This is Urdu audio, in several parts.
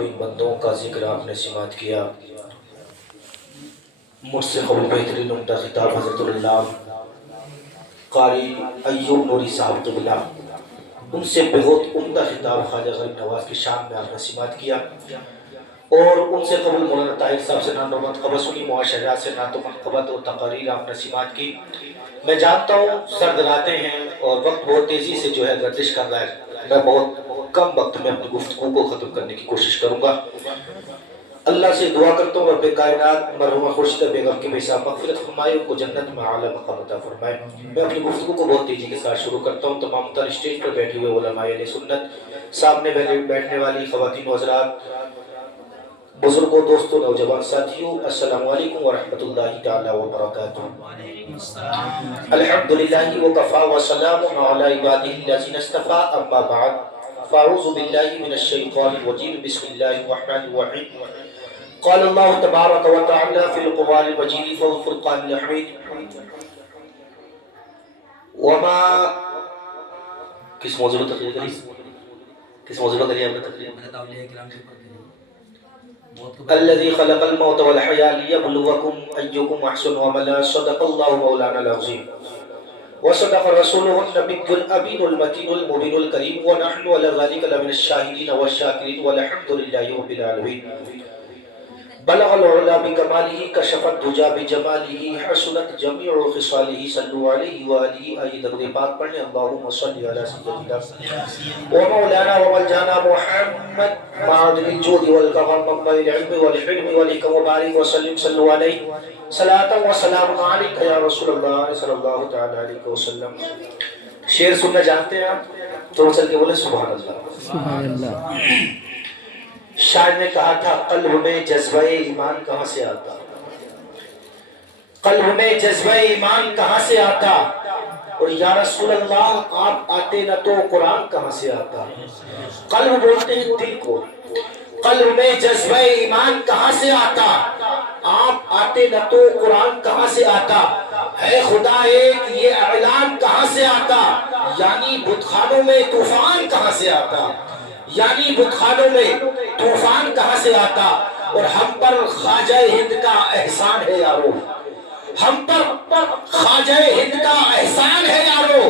ان بندوں کا ذکر آپ نے سماعت کیا۔ مجھ سے قبل بہترین عمدہ خطاب حضرت اللہ قاری ایوب نوری صاحب قبلہ، ان سے بہت عمدہ خطاب خواجہ غریب نواز کی شان میں آپ نے سماعت کیا، اور ان سے قبل مولانا طاہر صاحب سے نہ منقبت سنی، معاشرات سے نہ تو منقبت اور تقاریر آپ نے سماعت کی۔ میں جانتا ہوں سرد راتیں ہیں اور وقت بہت تیزی سے جو ہے گردش کر رہا ہے، میں بہت کم وقت میں اپنی گفتگو کو ختم کرنے کی کوشش کروں گا۔ اللہ سے دعا کرتا ہوں رب کائنات مرحومہ خورشیدہ بیگم کے بے حساب مغفرت فرمائے، ان کو جنت میں اعلیٰ مقام عطا فرمائے۔ میں اپنی گفتگو کو بہت تیزی کے ساتھ شروع کرتا ہوں۔ تمام تر اسٹیج پر بیٹھے ہوئے علماء اہل سنت، سامنے بیٹھنے والی خواتین و حضرات، بزرگوں، دوستوں، نوجوان ساتھیوں، السلام علیکم ورحمۃ اللہ تعالی وبرکاتہ۔ الحمدللہ وکفی وسلام علی عبادہ الذین اصطفی، اما بعد فاعوذ باللہ من الشیطان الرجیم، بسم اللہ الرحمن الرحیم۔ قال اللہ تبارک و تعالی فی القرآن المجید والفرقان الحمید۔ وما کس موضوع پر تقریر کری؟ کس موضوع پر کری آپ نے تقریر؟ الذي خلق الموت والحياة ليبلوكم أيكم أحسن عملا، صدق الله مولانا العظيم وصدق رسوله النبي الأمين المتين المبين الكريم، ونحن على ذلك لمن الشاهدين والشاكرين والحمد لله رب العالمين۔ بلغ العلا بكماله، كشف الدجى بجماله، حسنت جميع خصاله، صلوا عليه وآله۔ آئیے درود پاک پڑھیں، اللهم صل على سيدنا ومولانا وملجانا محمد معدن الجود والكرم، منبع العلم والحلم والحكم، وبارك وسلم، صلوا عليه صلاة وسلام عليك يا رسول الله صلی اللہ تعالی علیہ وسلم۔ شعر سننا جانتے ہیں آپ تو چل کے بولے سبحان اللہ۔ سبحان اللہ۔ شاعر نے کہا تھا قلب میں جذبہ ایمان کہاں سے آتا، قلب میں جذبہ ایمان کہاں سے آتا، اور یا رسول اللہ آپ آتے نہ تو قرآن کہاں سے آتا۔ قلب بولتے ہیں دل کو، قلب میں جذبہ ایمان کہاں سے آتا، آپ آتے نہ تو قرآن کہاں سے آتا، ہے خدا ایک یہ اعلان کہاں سے آتا، یعنی بتخانوں میں طوفان کہاں سے آتا، یعنی بتخانوں میں طوفان کہاں سے آتا۔ اور ہم پر خواجہ ہند کا احسان ہے یارو، ہم پر خواجہ ہند کا احسان ہے یارو،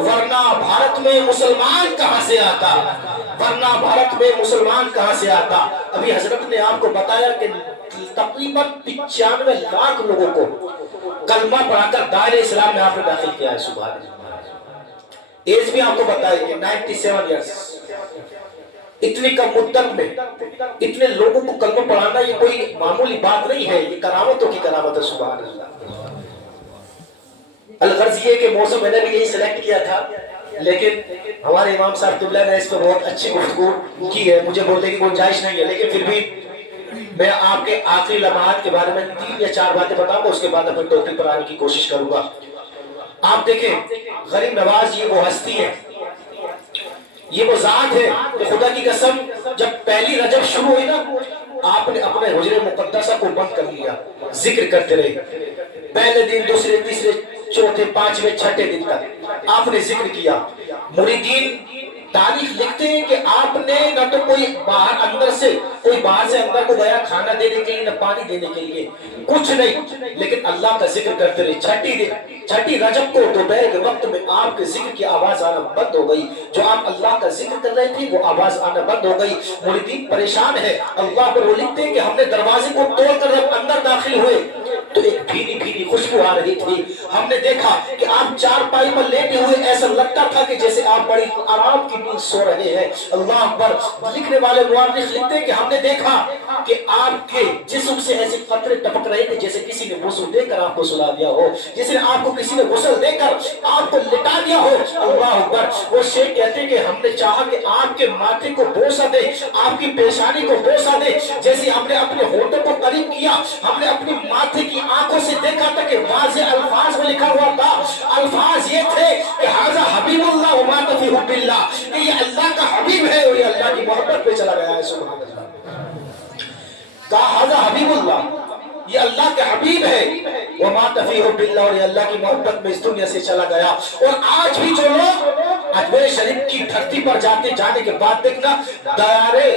ورنہ بھارت میں مسلمان کہاں سے آتا، ورنہ بھارت میں مسلمان کہاں سے آتا۔ ابھی حضرت نے آپ کو بتایا کہ تقریباً 95 لاکھ لوگوں کو کلمہ پڑھا کر دائرہ اسلام میں آپ نے داخل کیا ہے، سبحان اللہ۔ ایج بھی آپ کو بتایا کہ 97 ایئرس، اتنی کم مدت میں اتنے لوگوں کو کلمہ پڑھانا یہ کوئی معمولی بات نہیں ہے، یہ کرامتوں کی کرامت ہے، سبحان اللہ۔ الغرض یہ کہ موضوع میں نے بھی یہی سلیکٹ کیا تھا، لیکن ہمارے امام صاحب قبلہ نے اس پہ بہت اچھی گفتگو کی ہے، مجھے بولنے کی گنجائش نہیں ہے، لیکن پھر بھی میں آپ کے آخری لمحات کے بارے میں 3 یا 4 باتیں بتاؤں گا، اس کے بعد اپنے ٹاپک پر آنے کی کوشش کروں گا۔ آپ دیکھیں غریب نواز یہ وہ ہستی ہے، یہ وہ ذات ہے کہ خدا کی قسم جب پہلی رجب شروع ہوئی نا، آپ نے اپنے حجرے مقدسہ کو بند کر لیا، ذکر کرتے رہے، پہلے دن، دوسرے، تیسرے، چوتھے، پانچویں، چھٹے دن تک آپ نے ذکر کیا۔ مریدین تاریخ لکھتے ہیں کہ آپ نے نہ تو کوئی باہر اندر سے کوئی باہر سے اندر کو گیا کھانا دینے کے لیے، نہ پانی دینے کے لیے، کچھ نہیں، لیکن اللہ کا ذکر کرتے رہے۔ چھٹی رجب کو دوپہر کے وقت میں آپ کے ذکر کی آواز آنا بند ہو گئی، جو آپ اللہ کا ذکر کر رہے تھے وہ آواز آنا بند ہو گئی۔ مریدین پریشان ہے، اللہ پر وہ لکھتے ہیں کہ ہم نے دروازے کو توڑ کر جب اندر داخل ہوئے تو ایک بھیری بھیری خوشبو آ رہی تھی۔ ہم نے دیکھا کہ آپ چارپائی پر لیٹے ہوئے، ایسا لگتا تھا کہ جیسے آپ بڑی آرام کی نیند سو رہے ہیں۔ اللہ اکبر۔ لکھنے والے مورخ لکھتے ہیں کہ ہم نے دیکھا کہ آپ کے جسم سے ایسے قطرے ٹپک رہے تھے جیسے کسی نے غسل دے کر آپ کو سلا دیا ہو، جیسے آپ کو کسی نے غسل دے کر آپ کو لٹا دیا ہو۔ اللہ اکبر۔ وہ شیخ کہتے ہیں کہ ہم نے چاہا کہ آپ کے ماتھے کو بوسہ دے، آپ کی پیشانی کو بوسہ دے، جیسے ہم نے اپنے ہونٹوں کو قریب کیا، ہم نے اپنی ماتھے کی آنکھوں سے دیکھا تھا کہ واضح الفاظ میں لکھا ہوا تھا۔ الفاظ یہ تھے کہ ھذا حبیب اللہ وما فی حب اللہ، کہ یہ اللہ کا حبیب ہے اور یہ اللہ کی محبت پہ چلا گیا ہے، سبحان اللہ۔ کہا ھذا حبیب اللہ، یہ اللہ کے حبیب ہے، وما فی حب اللہ، اور یہ اللہ کی محبت میں اس دنیا سے چلا گیا۔ اور آج بھی جو لوگ اجمیر شریف کی دھرتی پر جانے کے بعد دیکھنا، دیارے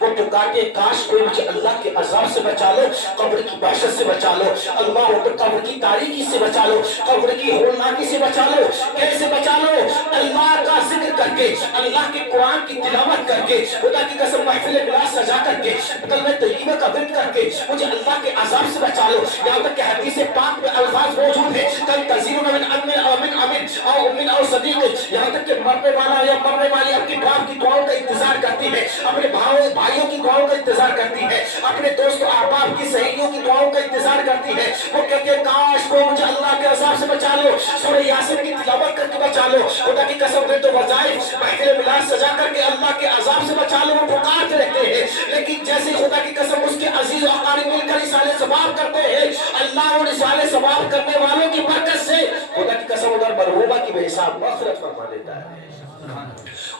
وہ پکارتے ہیں کاش کوئی مجھے اللہ کے عذاب سے بچا لو، قبر کی وحشت سے بچا لو، اللہ قبر کی تاریکی سے بچا لو، قبر کی ہولناکی سے بچا لو۔ کیسے بچا لو؟ اللہ کا ذکر کر کے، اللہ کے قرآن کی تلاوت کر کے، خدا کی قسم محفل میلاد سجا کر کے، کلمہ طیبہ کا ورد کر کے مجھے اللہ کے عذاب سے بچا لو۔ یہاں تک کہ حدیث پاک میں الفاظ موجود ہیں، کل تزیرون من امن او من امن او امن او صدیق، یہاں تک کہ مرنے والا یا مرنے والی اپنے باپ کی دعاؤں کا انتظار کرتی ہے، اپنے بھائیوں کی دعاؤں کا انتظار کرتی ہے، اپنے دوست و احباب کی سہیلیوں کی دعاؤں کا انتظار کرتی ہے۔ وہ کہتے ہیں کاش کو مجھے اللہ کے عذاب سے بچا لو، سورہ یاسین کی تلاوت کر کے بچا لو، خدا کی قسم ورد و وظائف محفل میلاد سجا کر کے اللہ کے عذاب سے بچا لو، وہ پکارتے رہتے ہیں۔ لیکن جیسے خدا کی قسم اس کے عزیز و اقارب مل کر اصالِ ثواب کرتے ہیں، اللہ اور اصالِ ثواب کرنے والوں کی برکت سے خدا کی قسم ادھر مرحومہ کی بے حساب مغفرت فرما دیتا ہے،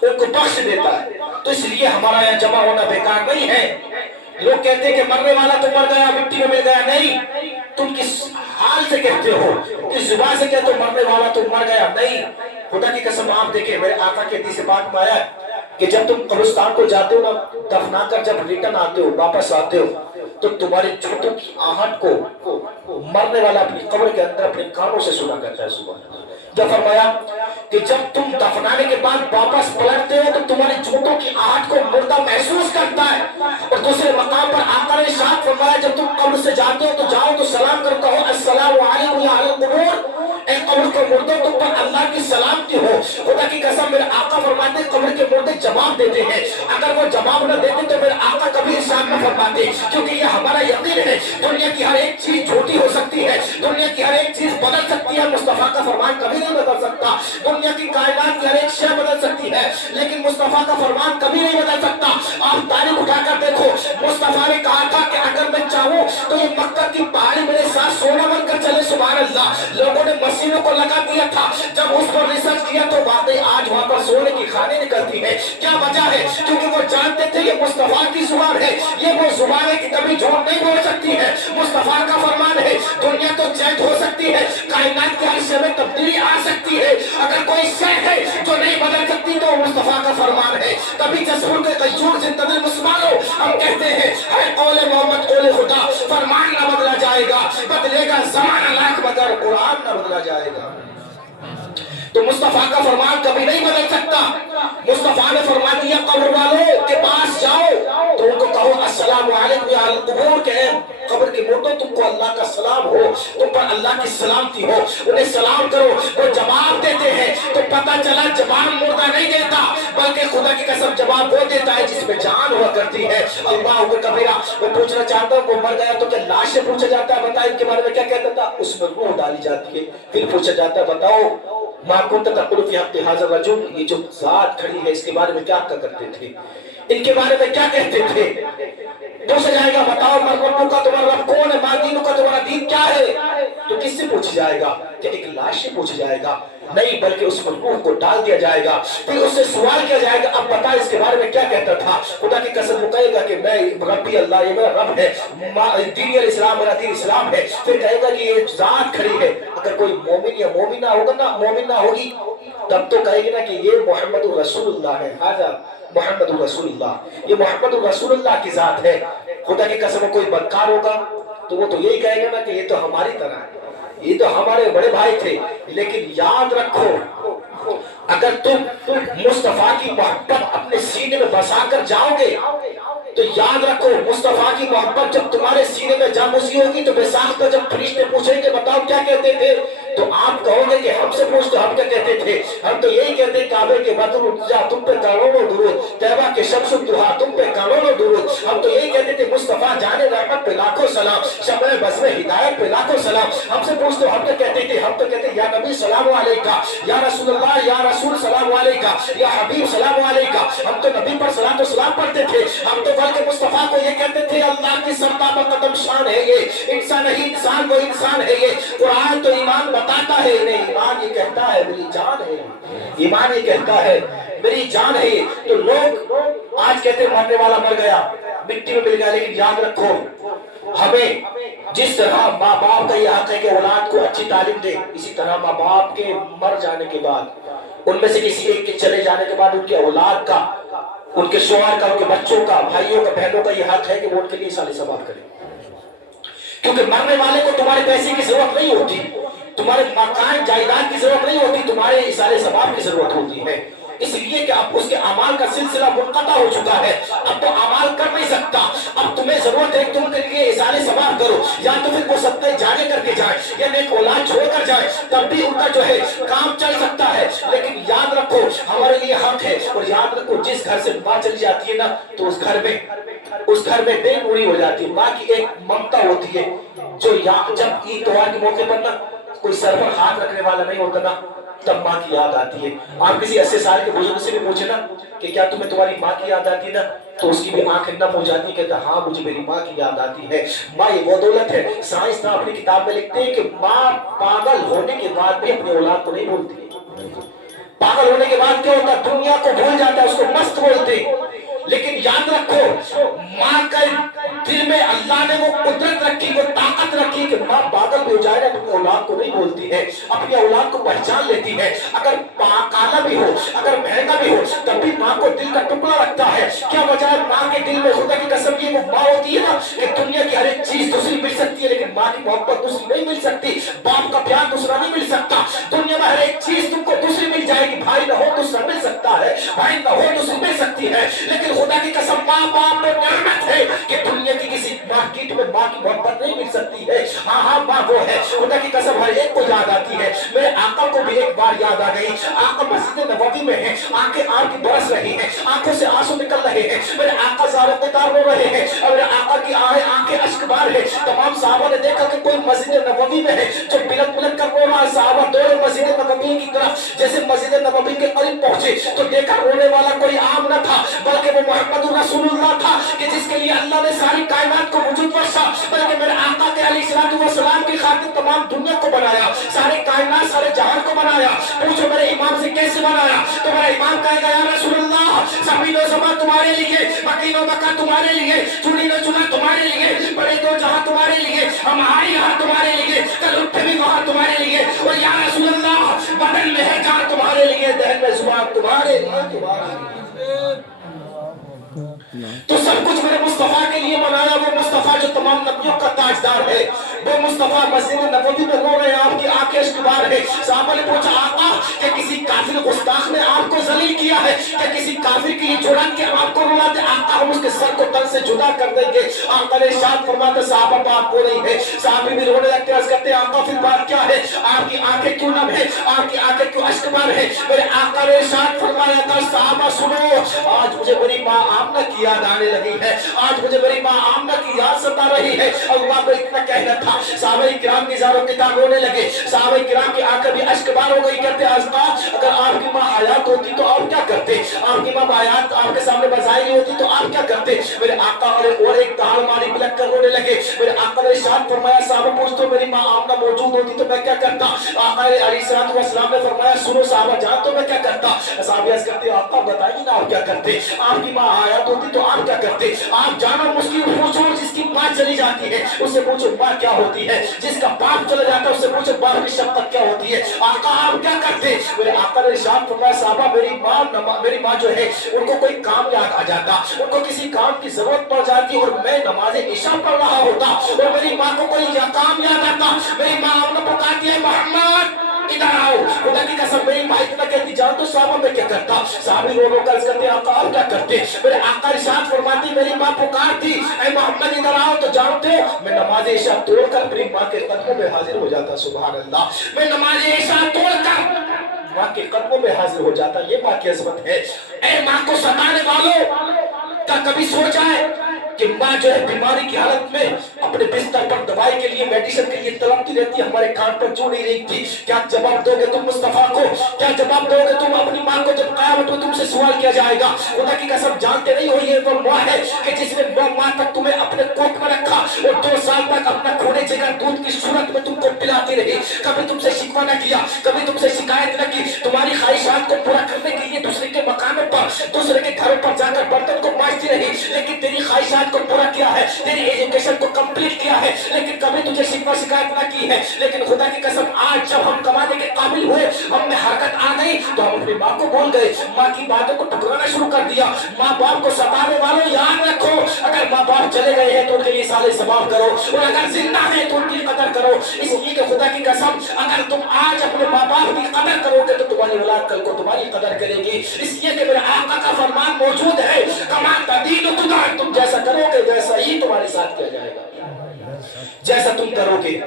ان کو بخش دیتا ہے۔ تو اس لیے ہمارا یہاں جمع ہونا بیکار نہیں ہے۔ لوگ کہتے ہیں کہ مرنے والا تو مر گیا، مٹی میں مل گیا، نہیں، تم کس حال سے کہتے ہو، کس زبان سے کہتے ہو مرنے والا تو مر گیا؟ نہیں، خدا کی قسم آپ دیکھیں، میرے آقا کی حدیث پاک میں آیا کہ جب تم قبرستان کو جاتے ہو نا، دفنا کر جب ریٹرن آتے ہو، واپس آتے ہو، تو تمہارے جوتوں کی آہٹ کو مرنے والا اپنی قبر کے اندر اپنے کانوں سے سنا کرتا ہے۔ سبحان اللہ۔ جب فرمایا کہ جب تم دفنانے کے بعد واپس پلٹتے ہو تو تمہارے جوتوں کی آہٹ کو مردہ محسوس کرتا ہے۔ اور دوسرے مقام پر آقا نے ارشاد فرمایا جب تم قبر سے جاتے ہو تو جاؤ تو سلام کرتا ہو، السلام علیکم یا اہل القبور، اے قبر کے مردوں تم پر اللہ کی سلامتی ہو۔ خدا کی قسم میرے آقا فرماتے ہیں قبر کے مردے جواب دیتے ہیں، اگر وہ جواب نہ دیتے تو میرے آقا کبھی ارشاد نہ فرماتے، کیونکہ یہ ہمارا یقین ہے دنیا کی ہر ایک چیز جھوٹی ہو سکتی ہے، دنیا کی ہر ایک چیز بدل سکتی ہے، مصطفیٰ کا فرمان کبھی نہیں بدل سکتا۔ دنیا کی کائنات کی ہر ایک شے بدل سکتی ہے لیکن مصطفیٰ کا فرمان کبھی نہیں بدل سکتا۔ آپ تاریخ اٹھا کر دیکھو، مصطفیٰ نے کہا تھا کہ اگر میں چاہوں تو یہ مکہ کی پہاڑی میرے ساتھ سونا بن کر چلے، سبحان اللہ۔ لوگوں نے مشینوں کو لگا دیا تھا، جب اس پر ریسرچ کیا تو واقعی آج وہاں پر سونے کی کھانے نکلتی ہے۔ کیا وجہ ہے؟ کیونکہ وہ جانتے تھے یہ مصطفیٰ کی زبان ہے، یہ وہ زبان ہے کہ کبھی جھوٹ نہیں بول سکتی ہے، مصطفیٰ کا فرمان ہے۔ دنیا تو چینج ہو سکتی ہے، کائنات کی ہر شے میں تبدیلی آ سکتی ہے، اگر کوئی شے ہے جو نہیں بدل سکتی تو مصطفیٰ کا فرمان ہے۔ کبھی جسور کے قیور زندگی مسلمانوں ہم کہتے ہیں اے قول محمد قول خدا، فرمان نہ بدلا جائے گا، بدلے گا زمانہ لاکھ مگر قرآن نہ بدلا جائے گا۔ تو مصطفیٰ کا فرمان کبھی نہیں بدل سکتا۔ مصطفیٰ نے فرما دیا قبر والوں کے پاس جاؤ تو ان کو کہو السلام علیکم یا اہل القبور، کہ قبر کے مردوں تم کو اللہ کا سلام ہو، تم پر اللہ کی سلامتی ہو، انہیں سلام کرو۔ وہ جواب دیتے ہیں تو پتہ چلا جواب مردہ نہیں دیتا بلکہ خدا کی قسم جواب وہ دیتا ہے جس میں جان ہوا کرتی ہے۔ اللہ اکبر کبیرہ۔ وہ پوچھنا چاہتا ہوں وہ مر گیا تو کیا لاش سے پوچھا جاتا ہے بتا ان کے بارے میں کیا کہتا تھا؟ اس میں روح ڈالی جاتی ہے، پھر پوچھا جاتا ہے بتاؤ ما كنت تقول في حق هذا الرجل، یہ جو ذات کھڑی ہے اس کے بارے میں کیا کرتے تھے، ان کے بارے میں کیا کہتے تھے؟ پوچھا جائے گا بتاؤ مرغوب کا تمہارا رب کون ہے، مادینوں کا تمہارا دین کیا ہے؟ تو کس سے پوچھا جائے گا؟ کہ ایک لاش سے پوچھا جائے گا؟ نہیں، بلکہ اس روح کو ڈال دیا جائے گا، پھر اس سے سوال کیا جائے گا اب بتا اس کے بارے میں کیا کہتا تھا۔ خدا کی قسم وہ کہے گا کہ میں ربی اللہ، یہ میرا رب ہے، دین الاسلام میرا دین اسلام ہے۔ پھر کہے گا کہ یہ ذات کھڑی ہے، اگر کوئی مومن یا مومنہ ہوگا نا، مومن نہ ہوگی تب تو کہے گی نا کہ یہ محمد الرسول اللہ ہے، ہاں محمد الرسول اللہ، یہ محمد الرسول اللہ کی ذات ہے۔ خدا کی قسم کوئی بدکار ہوگا تو وہ تو یہی کہے گا نا کہ یہ تو ہماری طرح ہے، یہ تو ہمارے بڑے بھائی تھے۔ لیکن یاد رکھو اگر تم مصطفیٰ کی محبت اپنے سینے میں بسا کر جاؤ گے تو یاد رکھو مصطفیٰ کی محبت جب تمہارے سینے میں جا بسی ہوگی تو بے ساختہ جب فرشتے پوچھیں گے بتاؤ کیا کہتے تھے تو آپ کہو گے کہ ہم سے پوچھتے ہم کیا کہتے تھے، ہم تو یہی کہتے ہیں کعبے کے بدر اٹھا تم پہ کروڑوں درود، طیبہ کے شمس الضحیٰ تم پہ کروڑوں درود، ہم تو یہی کہتے تھے مصطفیٰ جانے رحمت پہ لاکھوں سلام، شمع بزم ہدایت پہ لاکھوں سلام، ہم سے پوچھتے ہم کیا کہتے تھے، ہم تو کہتے یا نبی سلام علیکہ، یا رسول اللہ، یا رسول سلام علیکہ، یا حبیب سلام علیکہ، ہم تو نبی پر صلاۃ و سلام پڑھتے تھے، ہم تو بلکہ مصطفیٰ کو یہ کہتے تھے اللہ کی سرتابہ قدم شان ہے یہ، انسان نہیں انسان وہ انسان ہے یہ، قرآن تو ایمان بتاتا ہے انہیں، ایمان یہ کہتا ہے میری جان ہے، ایمان یہ کہتا ہے میری جان ہے۔ تو لوگ آج کہتے ہیں مرنے والا مر گیا، مٹی میں مل گیا، لیکن یاد رکھو ہمیں جس طرح ماں باپ کا یہ حق ہے کہ اولاد کو اچھی تعلیم دے، اسی طرح ماں باپ کے مر جانے کے بعد ان میں سے کسی ایک کے چلے جانے کے بعد ان کے اولاد کا، ان کے شوہر کا، ان کے بچوں کا، بھائیوں کا، بہنوں کا یہ حق ہے کہ وہ ان کے لیے ایصال ثواب کریں، کیونکہ مرنے والے کو تمہارے پیسے کی ضرورت نہیں ہوتی، تمہارے مکان جائیداد کی ضرورت نہیں ہوتی، تمہارے ایصال ثواب کی ضرورت ہوتی ہے، اس لیے کہ اب اس کے اعمال کا سلسلہ منقطع ہو چکا ہے، اب تو اعمال کر نہیں سکتا، اب تمہیں ضرورت ہے کہ تم کے لیے ایصال ثواب کرو، یا تو پھر وہ صدقہ جاریہ کر کے جائے یا نیک اولاد چھوڑ کر جائے، تب بھی ان کا جو ہے کام چل سکتا ہے، لیکن یاد رکھو ہمارے لیے حق ہے، اور یاد رکھو جس گھر سے ماں چلی جاتی ہے نا تو اس گھر میں بے نوری ہو جاتی ہے، ماں کی ایک ممتا ہوتی ہے، جو جب عید تہوار کے موقع پر نا کوئی سر پر ہاتھ رکھنے والا نہیں ہوتا نا تب ماں کی یاد آتی ہے۔ آپ کسی 80 سال کے بزرگ سے بھی پوچھے نا کہ کیا تمہیں تمہاری ماں کی یاد آتی ہے نا تو اس کی بھی آنکھ نم ہو جاتی ہے، کہتا ہاں مجھے میری ماں کی یاد آتی ہے۔ ماں یہ وہ دولت ہے، سائنسداں اپنی کتاب میں لکھتے ہیں کہ ماں پاگل ہونے کے بعد بھی اپنی اولاد کو نہیں بھولتی، پاگل ہونے کے بعد کیا ہوتا ہے دنیا کو بھول جاتا ہے، اس کو مست بولتے، لیکن یاد رکھو ماں کا دل میں اللہ نے وہ قدرت رکھی، وہ طاقت رکھی کہ ماں پاگل بھی ہو جائے نا اپنی اولاد کو نہیں بولتی ہے، اپنی اولاد کو پہچان لیتی ہے، اگر کالا بھی ہو، اگر مہنگا بھی ہو تب بھی ماں کو دل کا ٹکڑا رکھتا ہے۔ کیا وجہ ہے؟ ماں کے دل میں خدا کی قسم یہ وہ ماں ہوتی ہے نا کہ دنیا کی ہر ایک چیز دوسری مل سکتی ہے لیکن ماں کی محبت دوسری نہیں مل سکتی، باپ کا پیار دوسرا نہیں مل سکتا، دنیا میں ہر ایک چیز تم کو دوسری مل جائے گی، بھائی نہ ہو دوسرا مل سکتا ہے، بھائی نہ ہو دوسری مل سکتی ہے، لیکن خدا کی قسم ماں باپ میں نعمت ہے کہ دنیا کی کسی مارکیٹ میں ماں کی محبت نہیں مل سکتی ہے۔ ہاں ماں وہ ہے، خدا کی قسم ہر ایک کو یاد آتی ہے۔ میرے آقا کو بھی ایک بار یاد آ گئی، آقا مسجد نبوی میں ہیں، آنکھیں آپ کی برس رہی ہیں، آنکھوں سے آنسو نکل رہے ہیں، میرے آقا زاروں کو تار رو رہے ہیں اور میرے آقا کی آنکھیں اشک بار ہے۔ تمام صحابہ نے دیکھا کہ کوئی مسجد نبوی میں ہے جو بلک بلک کر رو رہا ہے، صحابہ دوڑے مسجد نبوی کی طرف، جیسے مسجد نبوی کے قریب پہنچے تو دیکھا رونے والا کوئی عام نہ تھا بلکہ وہ محمد رسول اللہ تھا کہ جس کے لیے اللہ نے ساری کائنات کو وجود بخشا، بلکہ میرے آقا کے علیہ السلام کی خاطر تمام دنیا کو بنایا، سارے کائنات سارے جہان کو بنایا۔ پوچھو میرے امام سے کیسے بنایا؟ تو میرا امام کہے گا یا رسول اللہ زمین و زمان تمہارے لیے، مکین و مکہ تمہارے لیے، چنی و چنا تمہارے لیے، بڑے دو جہاں تمہارے لیے، ہمارے یہاں تمہارے لیے، کل اٹھے بھی وہاں تمہارے لیے، اور یا رسول اللہ بدن میں ہے جان تمہارے لیے، دہن میں زبان تمہارے لیے۔ تو سب کچھ میرے مصطفیٰ کے لیے بنایا، وہ مصطفیٰ جو تمام نبیوں کا تاجدار ہے، وہ مصطفیٰ مسجد نبوی میں رو رہے ہیں، آپ کی آنکھیں اشکبار ہے۔ صحابہ نے پوچھا آقا کہ کسی کافر گستاخ نے آپ کو ذلیل کیا ہے، کہ کسی کافر کی یہ جرات کہ آپ کو رلا دے؟ آقا ہم اس کے سر کو تن سے جدا کر دیں گے۔ آقا نے ارشاد فرمایا صحابہ بات ہو رہی ہے، صحابی بھی رونے لگتے، عرض کرتے آقا پھر بات کیا ہے؟ آپ کی آنکھیں کیوں نم ہے؟ آپ کی آنکھیں کیوں اشکبار ہے؟ میرے آقا نے ارشاد فرمایا تھا صحابہ سنو، آج مجھے میری ماں آمنہ کی یاد آنے لگی ہے، آج مجھے میری ماں آمنہ کی یاد ستا رہی ہے۔ اللہ کو اتنا کہنا تھا، صحابہ کرام کی زاروں کے تان رونے لگے، صحابہ کرام کی آنکھیں بھی اشکبار ہو گئی، کہتے آزما اگر آپ کی ماں حیات ہوتی تو آپ کیا کرتے؟ آپ کی ماں حیات آپ کے سامنے بظاہر ہوتی تو آپ کیا کرتے؟ میرے آقا اور ایک تال ماری بلک کر رونے لگے۔ میرے آقا نے ارشاد فرمایا صحابہ پوچھ تو میری ماں آمنہ موجود ہوتی تو میں کیا کرتا؟ آقا علیہ السلام نے فرمایا سنو صحابہ جان تو میں کیا کرتا؟ صحابہ عرض کرتے آقا بتائیے نا آپ کیا کرتے؟ آپ کی ماں حیات ہوتی تو آپ کیا کرتے؟ آپ جانو اس کی پوچھو، جس کی ماں چلی جاتی ہے اس سے پوچھو ماں کیا ہوتی ہے، جس کا باپ چلا جاتا ہے اس سے پوچھو باپ کی شفقت کیا ہوتی ہے۔ آقا آپ کیا کرتے؟ میرے آقا نے ارشاد فرمایا صحابہ میری ماں جو ہے ان کو کوئی کام یاد آ جاتا، ان کو کسی کام کی ضرورت پڑ جاتی اور میں نماز عشاء پڑھ رہا ہوتا اور میری ماں کو کوئی کام یاد آتا، میری ماں آمنہ پکارتی ہے محمد ادھر آؤ، خدا کی قسم میری ماں اتنا کہتی جان تو صحابہ میں کیا کرتا؟ صحابی رو رو کر عرض کرتے آقا آپ کیا کرتے؟ میرے آقا ارشاد فرماتی میری ماں پکارتی اے محمد ادھر آؤ تو جانتے ہو میں نماز عشاء توڑ کر میری ماں کے قدموں میں حاضر ہو جاتا۔ سبحان اللہ، میں نماز عشاء توڑ کر ماں کے قدموں میں حاضر ہو جاتا۔ یہ ماں کی عظمت ہے۔ اے ماں کو ستانے والوں کا کبھی سوچا ہے کہ ماں جو ہے بیماری کی حالت میں اپنے بستر پر دوائی کے لیے میڈیسن کے لیے تڑپتی رہتی ہے، ہمارے کان پر کیوں نہیں رہتی؟ کیا جواب دو گے تم مصطفیٰ کو؟ کیا جواب دو گے تم اپنی ماں کو جب قیامت میں تم سے سوال کیا جائے گا؟ خدا کی قسم جانتے نہیں ہو یہ وہ ماں ہے کہ جس نے 9 ماہ تک تمہیں اپنے کوکھ میں رکھا اور 2 سال تک اپنا کھونے جگر دودھ کی صورت میں تم کو پلاتی رہی، کبھی تم سے شکوہ نہ کیا، کبھی تم سے شکایت نہ کی، تمہاری خواہشات کو پورا کرنے کے لیے دوسرے کے مقاموں پر دوسرے کے گھروں پر جا کر برتن کو مانجتی رہی، لیکن تیری خواہشات کو پورا کیا ہے, تیری ایجوکیشن کو کمپلیٹ کیا ہے, لیکن کبھی تجھے شکوہ شکایت نہ کی ہے. لیکن خدا کی قسم آج جب ہم کمانے کے قابل ہوئے, ہم میں حرکت آ گئی, تو ہم اپنی ماں کو بھول گئے, ماں کی باتوں کو ٹکرانا شروع کر دیا. ماں باپ کو ستانے والوں یاد رکھو, اگر ماں باپ چلے گئے ہیں تو ان کے لیے سارے ثواب کرو, اور اگر زندہ ہیں تو ان کی قدر کرو. اس لیے کہ خدا کی قسم اگر تم آج اپنے ماں باپ کی قدر کرو گے تو تمہاری اولاد کل کو تمہاری قدر کرے گی. اس لیے کہ میرے آقا کا فرمان موجود ہے, کما تدین تدان, تم جیسا کرو گے ویسا ہی تمہارے ساتھ کیا جائے گا, جیسا تم کرو گے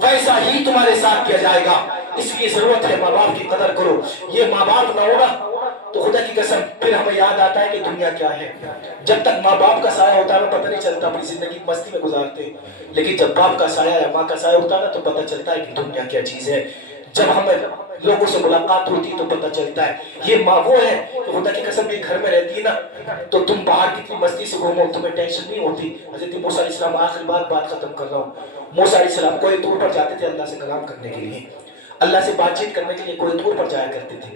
ویسا ہی تمہارے ساتھ کیا جائے گا. اس لیے ضرورت ہے ماں باپ کی قدر کرو. یہ ماں باپ نہ ہوگا تو خدا کی قسم پھر ہمیں یاد آتا ہے کہ دنیا کیا ہے. جب تک ماں باپ کا سایہ ہوتا ہے نا پتہ نہیں چلتا, اپنی زندگی مستی میں گزارتے ہیں, لیکن جب باپ کا سایہ یا ماں کا سایہ ہوتا ہے نا تو پتہ چلتا ہے کہ دنیا کیا چیز ہے. جب ہمیں لوگوں سے ملاقات ہوتی ہے تو پتہ چلتا ہے یہ ماں وہ ہے کہ خدا کی قسم یہ گھر میں رہتی ہے نا تو تم باہر کتنی مستی سے گھومو تمہیں ٹینشن نہیں ہوتی. حضرت موسیٰ علیہ السلام, آخری بات ختم کر رہا ہوں. موسیٰ علیہ السلام کوئی دور پر جاتے تھے اللہ سے کلام کرنے کے لیے, اللہ سے بات چیت کرنے کے لیے کوئی دور پر جایا کرتے تھے.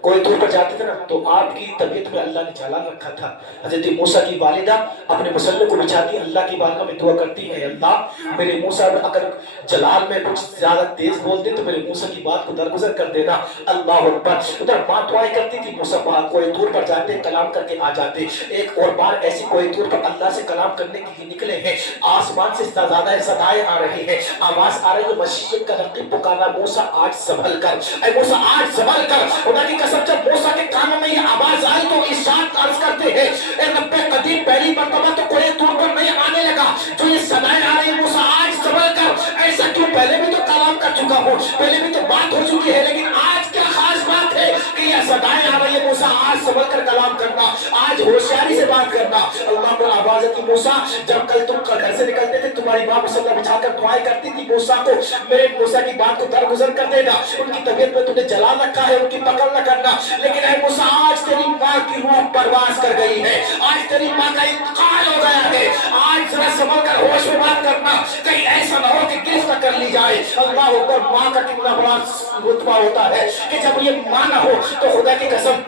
کوئی دور پر جاتے تھے نا تو آپ کی طبیعت میں اللہ نے چالان رکھا تھا. حضرت موسیٰ کی والدہ اپنے مسلح کو بچھاتی, اللہ کی بارگاہ میں دعا کرتی ہے, اللہ میرے موسیٰ اگر جلال میں کچھ زیادہ تیز بول دے تو میرے موسیٰ کی بات کو درگزر کر دینا. اللہ اکبر. ادھر ماں دعائیں کرتی تھی, موسیٰ کوئی دور پر جاتے کلام کر کے آ جاتے. ایک اور بار ایسی کوئی دور پر اللہ سے کلام کرنے کے لیے نکلے ہیں, آسمان سے زیادہ صدائیں آ رہی ہیں, آواز آ رہی ہے, مشیت کا رقیب پکارا, موسیٰ آج سنبھل کر, اے موسیٰ آج سنبھل کر. خدا کی قسم جب موسیٰ کے کانوں میں یہ آواز آئی تو ارشاد عرض کرتے ہیں, اے رب قدیم پہلی مرتبہ تو کوئی دور پر نہیں آنے لگا, جو یہ صدائیں آ رہی ہیں موسیٰ آج سنبھل کر. ایسا کیوں, پہلے بھی تو کلام کر چکا ہوں, پہلے بھی تو بات ہو چکی ہے, لیکن آج کیا خاص بات ہے کہ یہ صدائیں آ رہی ہیں موسیٰ آج سنبھل کر کلام کرنا, آج ہوشیاری سے بات کرنا. اللہ پر آواز ہے کہ موسیٰ جب کل تم گھر سے نکلتے تھے تمہاری ماں مصلی بچھا کر دعائیں کرتی تھی موسیٰ کو, میرے موسیٰ کی بات کو درگزر کر دینا, ان کی طبیعت میں تم نے جلال رکھا ہے, ان کی پکڑ نہ کرنا. لیکن اے موسیٰ آج تیری ماں کی روح پرواز کر گئی ہے, آج تیری ماں کا انتقال ہو گیا ہے, آج ذرا سنبھل کر ہوش میں بات کرنا, کہیں ایسا نہ ہو کہ گرفت کر لی جائے. اللہ اکبر. ماں کا کتنا بڑا رتبہ ہوتا ہے کہ جب یہ ماں نہ ہو تو خدا کی قسم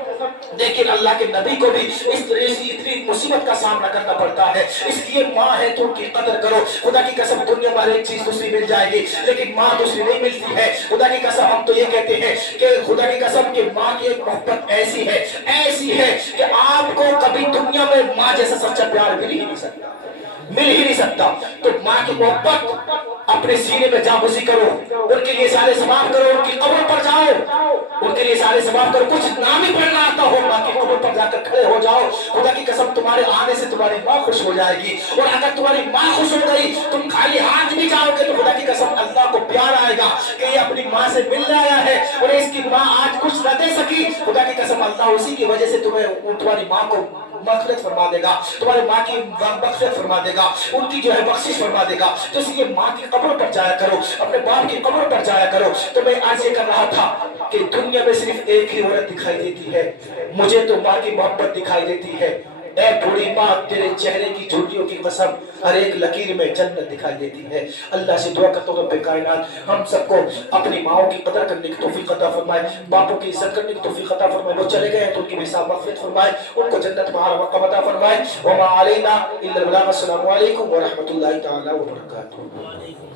لیکن اللہ کے نبی کو بھی اس طرح سے اتنی مصیبت کا سامنا کرنا پڑتا ہے. اس لیے ماں ہے تو ان کی قدر کرو. خدا کی قسم دنیا میں ہر ایک چیز دوسری مل جائے گی لیکن ماں دوسری نہیں ملتی ہے. خدا کی قسم ہم تو یہ کہتے ہیں کہ خدا کی قسم کہ ماں کی ایک محبت ایسی ہے کہ آپ کو کبھی دنیا میں ماں جیسا سچا پیار مل ہی نہیں سکتا. تو ماں کی محبت اپنے سینے میں جاگوزی کرو, ان کے لیے سارے ثواب کرو, ان کی قبر پر جاؤ, ان کے لیے سارے ثواب کرو. کچھ نام ہی پڑھنا آتا ہو ماں کی قبر پر جا کر کھڑے ہو جاؤ. خدا کی قسم تمہارے آنے سے تمہاری ماں خوش ہو جائے گی, اور اگر تمہاری ماں خوش ہو گئی تم خالی ہاتھ بھی جاؤ گے تو خدا کی قسم اللہ کو پیار آئے گا کہ یہ اپنی ماں سے مل آیا ہے اور اس کی ماں آج کچھ نہ دے سکی. خدا کی قسم اللہ اسی کی وجہ سے تمہاری ماں کو مغفرت فرما دے گا, تمہاری ماں کی مغفرت فرما دے گا, ان کی جو ہے بخشش فرما دے گا. تو اس لیے ماں کی قبر پر جایا کرو, اپنے باپ کی قبر پر جایا کرو. تو میں آج یہ کر رہا تھا کہ دنیا میں صرف ایک ہی عورت دکھائی دیتی ہے, مجھے تو ماں کی محبت دکھائی دیتی ہے. اے بوڑھی ماں تیرے چہرے کی جھرریوں کی قسم ہر ایک لکیر میں جنت دکھائی دیتی ہے. اللہ سے دعا کرتا ہوں رب کائنات ہم سب کو اپنی ماؤں کی قدر کرنے کی توفیق عطا فرمائے, باپوں کی عزت کرنے کی توفیق عطا فرمائے. وہ چلے گئے ہیں تو ان کی حساب مغفرت فرمائے, ان کو جنت میں مقام عطا فرمائے. وما علینا الا البلاغ. السلام علیکم ورحمۃ اللہ تعالی وبرکاتہ.